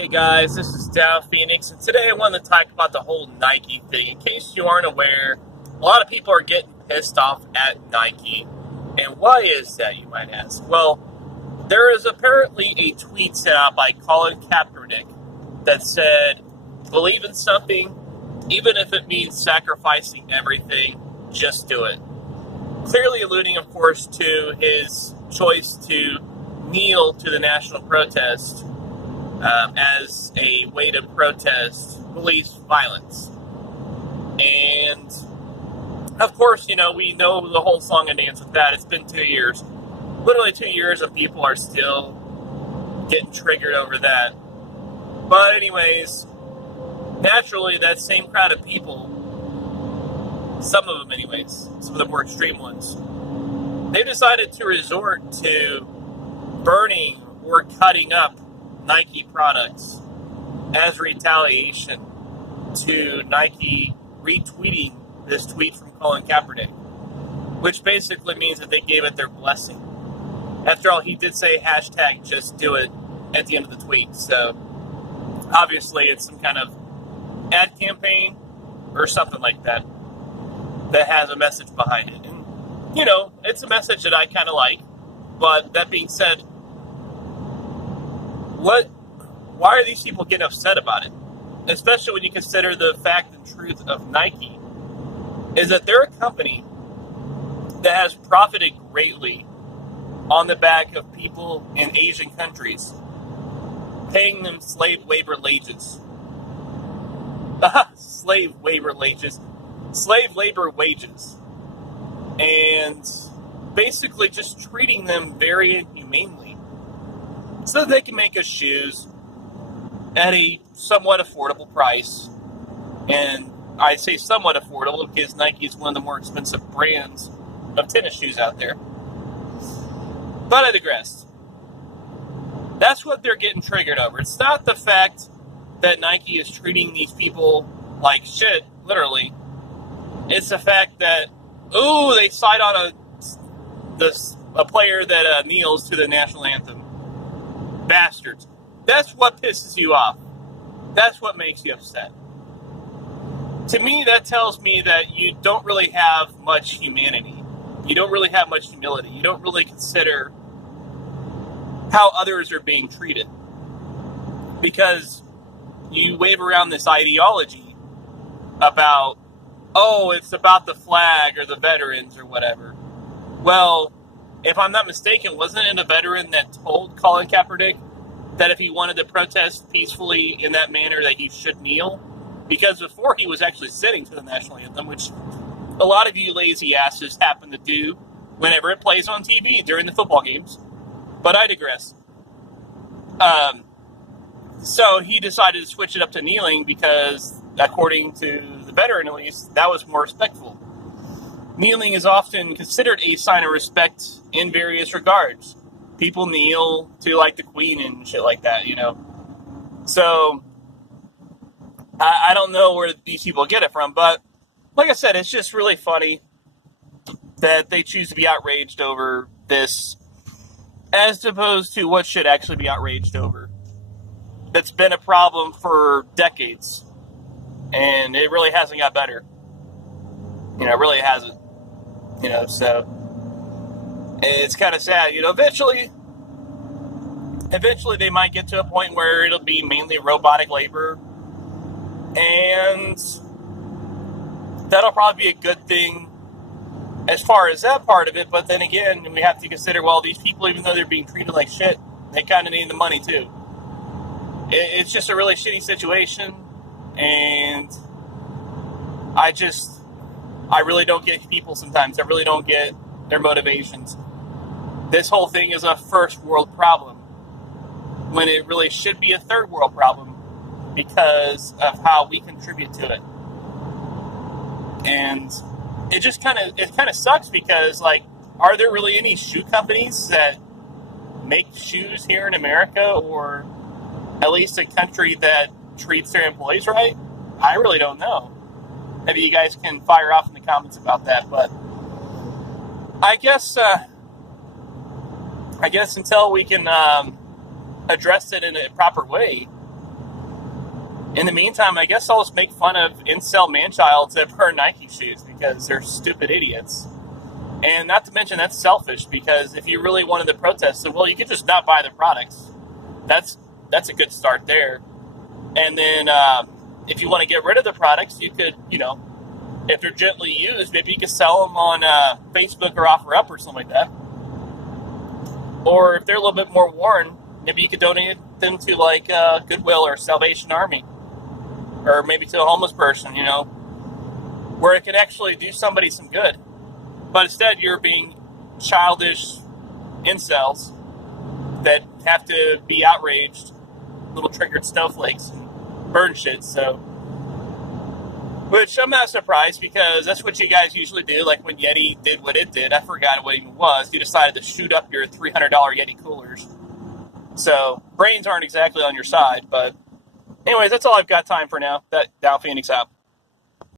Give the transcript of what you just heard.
Hey guys, this is Dow Phoenix, and today I want to talk about the whole Nike thing. In case you aren't aware, a lot of people are getting pissed off at Nike. And why is that, you might ask? Well, there is apparently a tweet sent out by Colin Kaepernick that said, believe in something, even if it means sacrificing everything, just do it. Clearly alluding, of course, to his choice to kneel to the national protest as a way to protest police violence. And, of course, we know the whole song and dance with that. It's been 2 years. Literally 2 years, and people are still getting triggered over that. But anyways, naturally, that same crowd of people, some of them anyways, some of the more extreme ones, they decided to resort to burning or cutting up Nike products as retaliation to Nike retweeting this tweet from Colin Kaepernick, which basically means that they gave it their blessing. After all, he did say hashtag just do it at the end of the tweet, so obviously it's some kind of ad campaign or something like that that has a message behind it. And, it's a message that I kind of like, but that being said, why are these people getting upset about it? Especially when you consider the fact and truth of Nike is that they're a company that has profited greatly on the back of people in Asian countries, paying them slave labor wages. Slave labor wages. And basically just treating them very inhumanely, so that they can make us shoes at a somewhat affordable price. And I say somewhat affordable because Nike is one of the more expensive brands of tennis shoes out there. But I digress. That's what they're getting triggered over. It's not the fact that Nike is treating these people like shit, literally. It's the fact that, they side on a player that kneels to the national anthem. Bastards. That's what pisses you off. That's what makes you upset. To me, that tells me that you don't really have much humanity. You don't really have much humility. You don't really consider how others are being treated. Because you wave around this ideology about, it's about the flag or the veterans or whatever. Well, if I'm not mistaken, wasn't it a veteran that told Colin Kaepernick that if he wanted to protest peacefully in that manner that he should kneel? Because before he was actually sitting to the national anthem, which a lot of you lazy asses happen to do whenever it plays on TV during the football games. But I digress. So he decided to switch it up to kneeling because, according to the veteran at least, that was more respectful. Kneeling is often considered a sign of respect in various regards. People kneel to, like, the Queen and shit like that, So, I don't know where these people get it from, but, like I said, it's just really funny that they choose to be outraged over this, as opposed to what should actually be outraged over. That's been a problem for decades, and it really hasn't got better. It really hasn't. So it's kind of sad. Eventually they might get to a point where it'll be mainly robotic labor, and that'll probably be a good thing as far as that part of it. But then again, we have to consider, these people, even though they're being treated like shit, they kind of need the money too. It's just a really shitty situation, and I really don't get people sometimes. I really don't get their motivations. This whole thing is a first world problem when it really should be a third world problem because of how we contribute to it. And it just kind of sucks because, are there really any shoe companies that make shoes here in America, or at least a country that treats their employees right? I really don't know. Maybe you guys can fire off in the comments about that, but I guess until we can address it in a proper way, In the meantime, I guess I'll just make fun of incel manchilds that wear Nike shoes because they're stupid idiots. And not to mention, that's selfish, because if you really wanted to protest it, well, you could just not buy the products. That's a good start there. And then if you want to get rid of the products, you could, if they're gently used, maybe you could sell them on Facebook or OfferUp or something like that. Or if they're a little bit more worn, maybe you could donate them to like Goodwill or Salvation Army. Or maybe to a homeless person, where it can actually do somebody some good. But instead, you're being childish incels that have to be outraged, little triggered snowflakes, and burn shit. So, which I'm not surprised, because that's what you guys usually do. Like when Yeti did what it did, I forgot what it even was. You decided to shoot up your $300 Yeti coolers. So brains aren't exactly on your side. But anyways, that's all I've got time for now. That Dow Phoenix out.